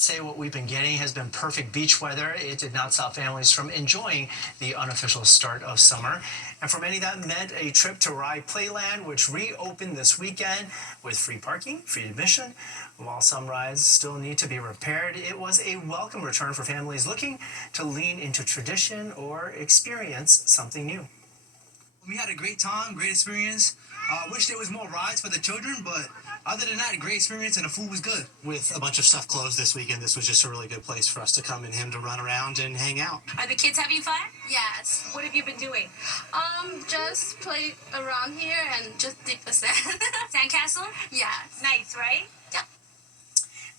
Say what we've been getting has been perfect beach weather. It did not stop families from enjoying the unofficial start of summer. And for many, that meant a trip to Rye Playland, which reopened this weekend with free parking, free admission. While some rides still need to be repaired, it was a welcome return for families looking to lean into tradition or experience something new. We had a great time, great experience. Wish there was more rides for the children, but other than that, a great experience and the food was good. With a bunch of stuff closed this weekend, this was just a really good place for us to come and him to run around and hang out. Are the kids having fun? Yes. What have you been doing? Just play around here and just dig the sand. Sandcastle? Yes. Nice, right? Yep.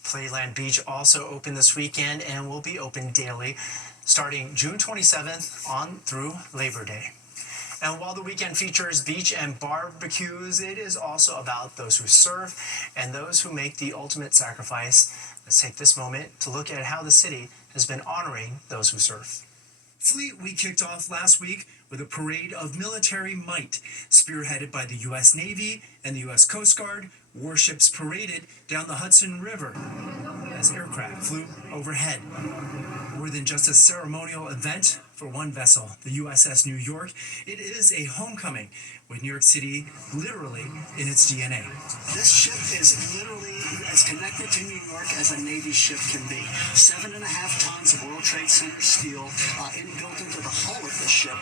Playland Beach also opened this weekend and will be open daily starting June 27th on through Labor Day. And while the weekend features beach and barbecues, it is also about those who serve and those who make the ultimate sacrifice. Let's take this moment to look at how the city has been honoring those who serve. Fleet Week kicked off last week with a parade of military might, spearheaded by the U.S. Navy and the U.S. Coast Guard. Warships paraded down the Hudson River as aircraft flew overhead. More than just a ceremonial event for one vessel, the USS New York, it is a homecoming with New York City literally in its DNA. This ship is literally as connected to New York as a Navy ship can be. 7.5 tons of World Trade Center steel built into the hull of the ship.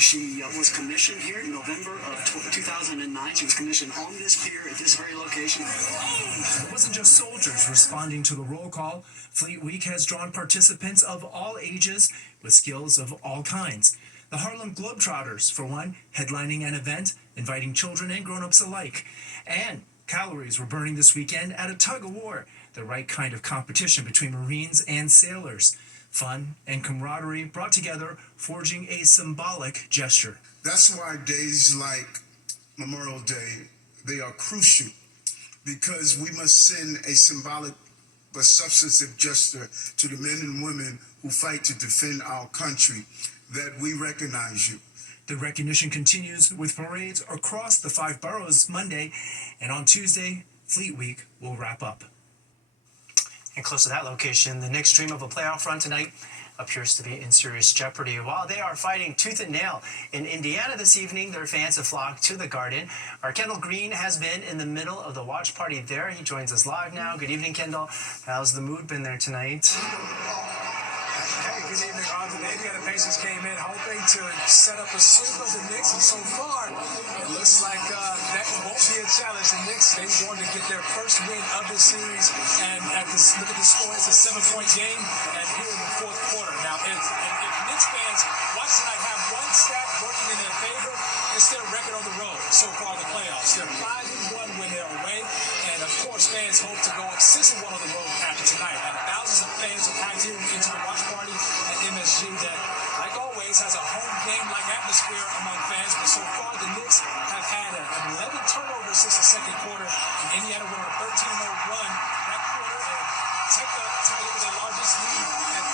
She was commissioned here in November of 2009. She was commissioned on this pier at this very location. It wasn't just soldiers responding to the roll call. Fleet Week has drawn participants of all ages with skills of all kinds. The Harlem Globetrotters, for one, headlining an event, inviting children and grown-ups alike. And calories were burning this weekend at a tug-of-war, the right kind of competition between Marines and sailors. Fun and camaraderie brought together, forging a symbolic gesture. That's why days like Memorial Day, they are crucial, because we must send a symbolic but substantive gesture to the men and women who fight to defend our country, that we recognize you. The recognition continues with parades across the 5 boroughs Monday, and on Tuesday, Fleet Week will wrap up. And close to that location, the Knicks' dream of a playoff run tonight appears to be in serious jeopardy. While they are fighting tooth and nail in Indiana this evening, their fans have flocked to the Garden. Our Kendall Green has been in the middle of the watch party there. He joins us live now. Good evening, Kendall. How's the mood been there tonight? Hey, good evening, Arthur. The Indiana Pacers came in hoping to set up a sweep of the Knicks, and so far, it looks like that won't be a challenge. The Knicks, they want to get their first win of the series, and look at the score. It's a 7-point game, and here in the fourth quarter. Now, if Knicks fans watch tonight have one stat working in their favor, it's their record on the road so far in the playoffs. They're 5-1 when they're away, and of course, fans hope to go up 6-1 on the road after tonight. And thousands of fans are packed here into the watch party at MSG that, like always, has a home game-like atmosphere among fans. But so far, the Knicks have had 11 turnovers since the second quarter. And Indiana went on a 13-0 run that quarter and tied over their largest lead at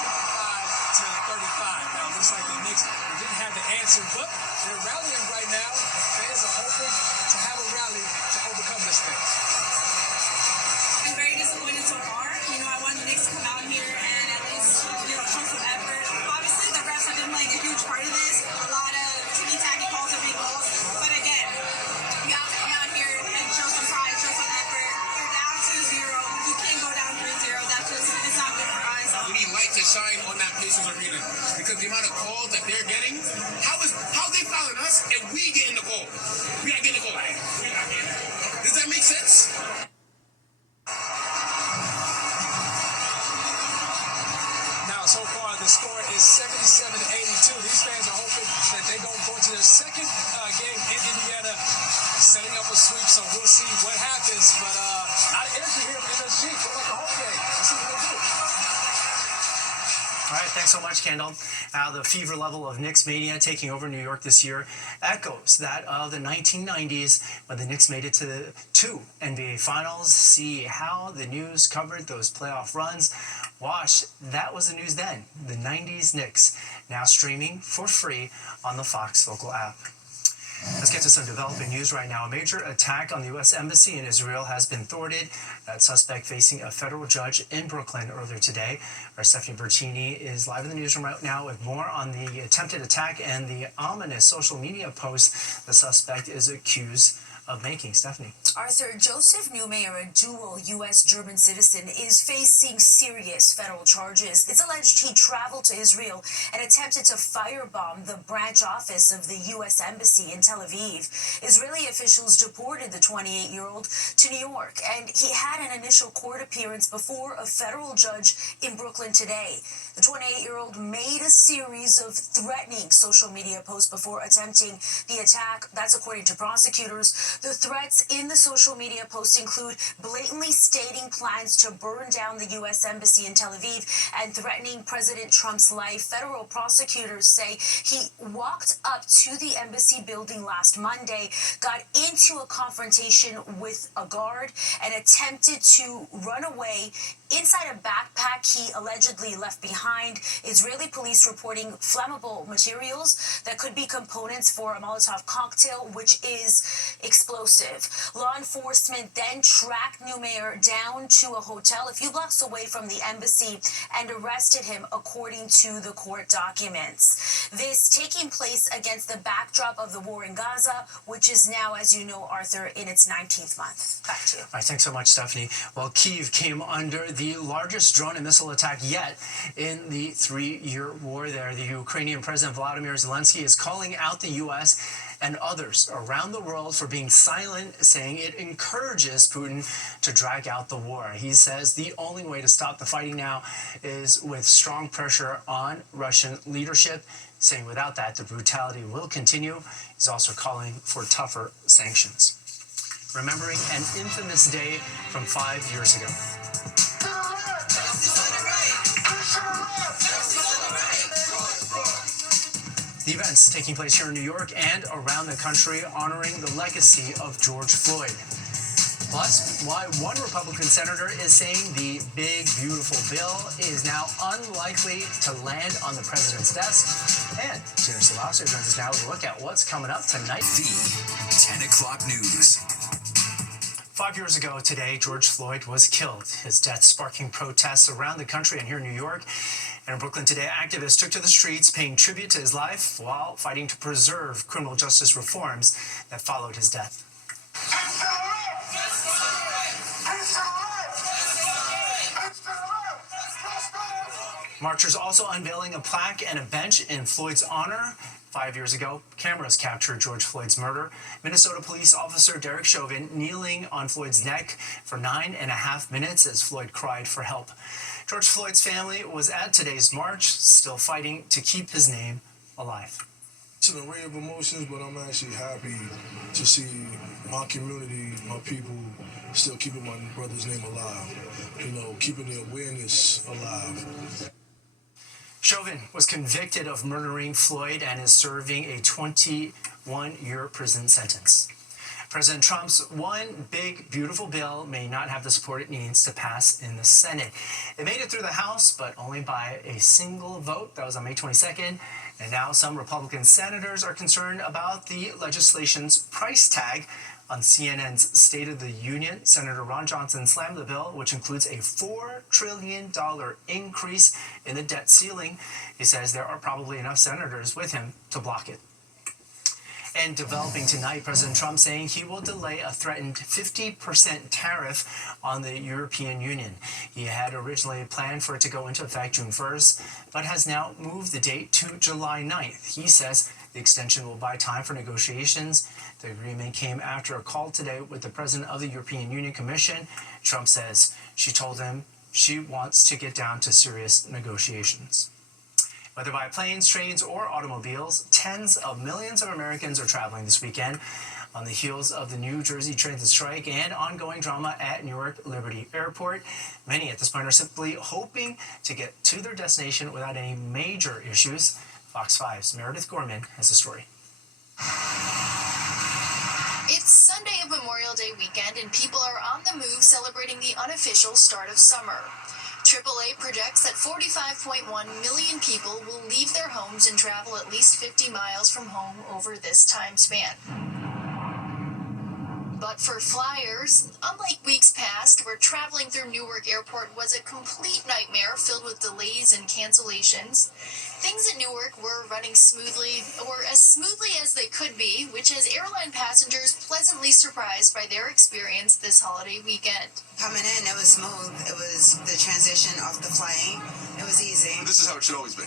55-35. Now, it looks like the Knicks didn't have the answer, but they're rallying right now. And fans are hoping to have a rally to overcome this thing. I'm very disappointed so far. I wanted the Knicks to come out here and at least, show some effort. Obviously, the refs have been playing a huge part of this. A lot of ticky-tacky calls are being called. But again, you have to come out here and show some pride, show some effort. You're down 2-0. You can't go down 3-0. It's not good for us. We need light to shine on that Pacers arena, because the amount of calls that they're getting, how they fouling us and we getting the call? We not getting the call. Does that make sense? So far, the score is 77-82. These fans are hoping that they're going to go to their second game in Indiana, setting up a sweep. So we'll see what happens. But not energy here at MSG. Feel like a home game. Let's see what they do. All right, thanks so much, Kendall. The fever level of Knicks mania taking over New York this year echoes that of the 1990s when the Knicks made it to the 2 NBA Finals. See how the news covered those playoff runs. Watch, that was the news then. The 90s Knicks, now streaming for free on the Fox local app. Let's get to some developing news right now. A major attack on the U.S. Embassy in Israel has been thwarted. That suspect facing a federal judge in Brooklyn earlier today. Our Stephanie Bertini is live in the newsroom right now with more on the attempted attack and the ominous social media post the suspect is accused of making. Stephanie. Arthur, Joseph Neumayer, a dual U.S.-German citizen, is facing serious federal charges. It's alleged he traveled to Israel and attempted to firebomb the branch office of the U.S. Embassy in Tel Aviv. Israeli officials deported the 28-year-old to New York, and he had an initial court appearance before a federal judge in Brooklyn today. The 28-year-old made a series of threatening social media posts before attempting the attack. That's according to prosecutors. The threats in the social media posts include blatantly stating plans to burn down the U.S. Embassy in Tel Aviv and threatening President Trump's life. Federal prosecutors say he walked up to the embassy building last Monday, got into a confrontation with a guard, and attempted to run away inside a backpack he allegedly left behind. Israeli police reporting flammable materials that could be components for a Molotov cocktail, which is explosive. Law enforcement then tracked Neumayer down to a hotel a few blocks away from the embassy and arrested him, according to the court documents. This taking place against the backdrop of the war in Gaza, which is now, as you know, Arthur, in its 19th month. Back to you. All right, thanks so much, Stephanie. Well, Kyiv came under the largest drone and missile attack yet in the 3-year war there. The Ukrainian President Volodymyr Zelensky is calling out the U.S. and others around the world for being silent, saying it encourages Putin to drag out the war. He says the only way to stop the fighting now is with strong pressure on Russian leadership, saying without that, the brutality will continue. He's also calling for tougher sanctions. Remembering an infamous day from 5 years ago. The events taking place here in New York and around the country honoring the legacy of George Floyd. Plus, why one Republican senator is saying the big, beautiful bill is now unlikely to land on the president's desk. And Gina Salazar joins us now with a look at what's coming up tonight. The 10 o'clock news. 5 years ago today, George Floyd was killed. His death sparking protests around the country and here in New York. And in Brooklyn today, activists took to the streets paying tribute to his life while fighting to preserve criminal justice reforms that followed his death. Marchers also unveiling a plaque and a bench in Floyd's honor. 5 years ago, cameras captured George Floyd's murder. Minnesota police officer Derek Chauvin kneeling on Floyd's neck for 9.5 minutes as Floyd cried for help. George Floyd's family was at today's march, still fighting to keep his name alive. It's an array of emotions, but I'm actually happy to see my community, my people, still keeping my brother's name alive. You know, keeping the awareness alive. Chauvin was convicted of murdering Floyd and is serving a 21-year prison sentence. President Trump's one big, beautiful bill may not have the support it needs to pass in the Senate. It made it through the House, but only by a single vote. That was on May 22nd. And now some Republican senators are concerned about the legislation's price tag. On CNN's State of the Union, Senator Ron Johnson slammed the bill, which includes a $4 trillion increase in the debt ceiling. He says there are probably enough senators with him to block it. And developing tonight, President Trump saying he will delay a threatened 50% tariff on the European Union. He had originally planned for it to go into effect June 1st, but has now moved the date to July 9th. He says the extension will buy time for negotiations. The agreement came after a call today with the president of the European Union Commission. Trump says she told him she wants to get down to serious negotiations. Whether by planes, trains, or automobiles, tens of millions of Americans are traveling this weekend on the heels of the New Jersey transit strike and ongoing drama at Newark Liberty Airport. Many at this point are simply hoping to get to their destination without any major issues. Fox 5's Meredith Gorman has the story. It's Sunday of Memorial Day weekend, and people are on the move celebrating the unofficial start of summer. AAA projects that 45.1 million people will leave their homes and travel at least 50 miles from home over this time span. But for flyers, unlike weeks past where traveling through Newark Airport was a complete nightmare filled with delays and cancellations, things at Newark were running smoothly, or as smoothly as they could be, which has airline passengers pleasantly surprised by their experience this holiday weekend. Coming in, it was smooth. It was the transition off the plane. It was easy. This is how it should always be.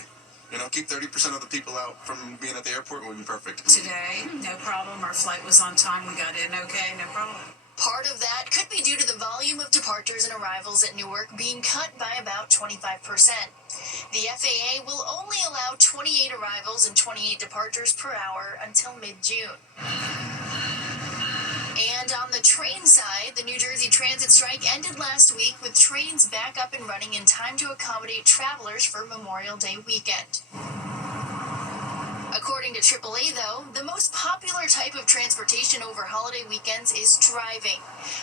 You know, keep 30% of the people out from being at the airport and we'll be perfect. Today, no problem. Our flight was on time. We got in okay, no problem. Part of that could be due to the volume of departures and arrivals at Newark being cut by about 25%. The FAA will only allow 28 arrivals and 28 departures per hour until mid-June. And on the train side, the New Jersey Transit strike ended last week with trains back up and running in time to accommodate travelers for Memorial Day weekend. According to AAA, though, the most popular type of transportation over holiday weekends is driving,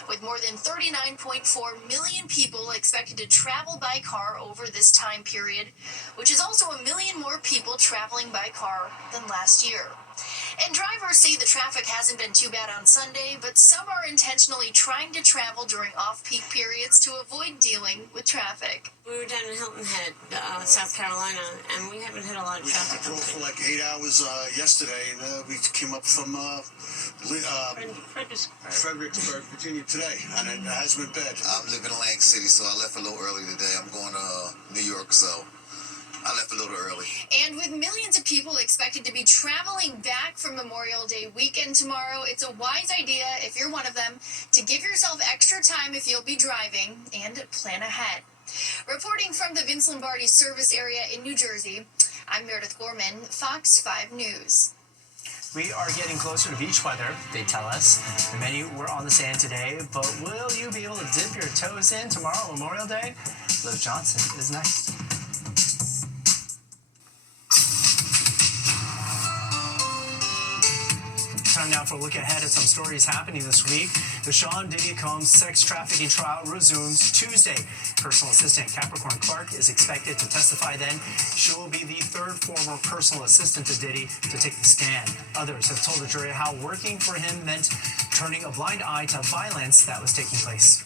with more than 39.4 million people expected to travel by car over this time period, which is also 1 million more people traveling by car than last year. And drivers say the traffic hasn't been too bad on Sunday, but some are intentionally trying to travel during off-peak periods to avoid dealing with traffic. We were down in Hilton Head, South Carolina, and we haven't hit a lot of traffic. We drove for like 8 hours yesterday, and we came up from Fredericksburg, Virginia today, and it has been bad. I'm living in Atlantic City, so I left a little early today. I'm going to New York, so I left a little early. And with millions of people expected to be traveling back from Memorial Day weekend tomorrow, it's a wise idea, if you're one of them, to give yourself extra time if you'll be driving and plan ahead. Reporting from the Vince Lombardi service area in New Jersey, I'm Meredith Gorman, Fox 5 News. We are getting closer to beach weather, they tell us. Many were on the sand today, but will you be able to dip your toes in tomorrow, Memorial Day? Liv Johnson is next. Time now for a look ahead at some stories happening this week. The Sean Diddy Combs sex trafficking trial resumes Tuesday. Personal assistant Capricorn Clark is expected to testify then. She will be the third former personal assistant to Diddy to take the stand. Others have told the jury how working for him meant turning a blind eye to violence that was taking place.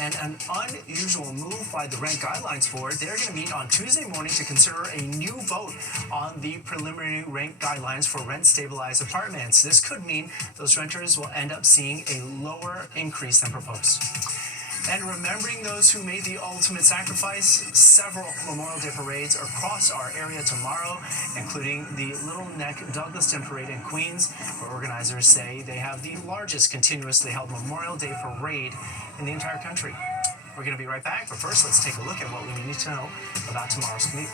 And an unusual move by the Rent Guidelines Board. They're going to meet on Tuesday morning to consider a new vote on the preliminary rent guidelines for rent-stabilized apartments. This could mean those renters will end up seeing a lower increase than proposed. And remembering those who made the ultimate sacrifice, several Memorial Day parades are across our area tomorrow, including the Little Neck Douglaston Parade in Queens, where organizers say they have the largest continuously held Memorial Day parade in the entire country. We're going to be right back, but first let's take a look at what we need to know about tomorrow's commute.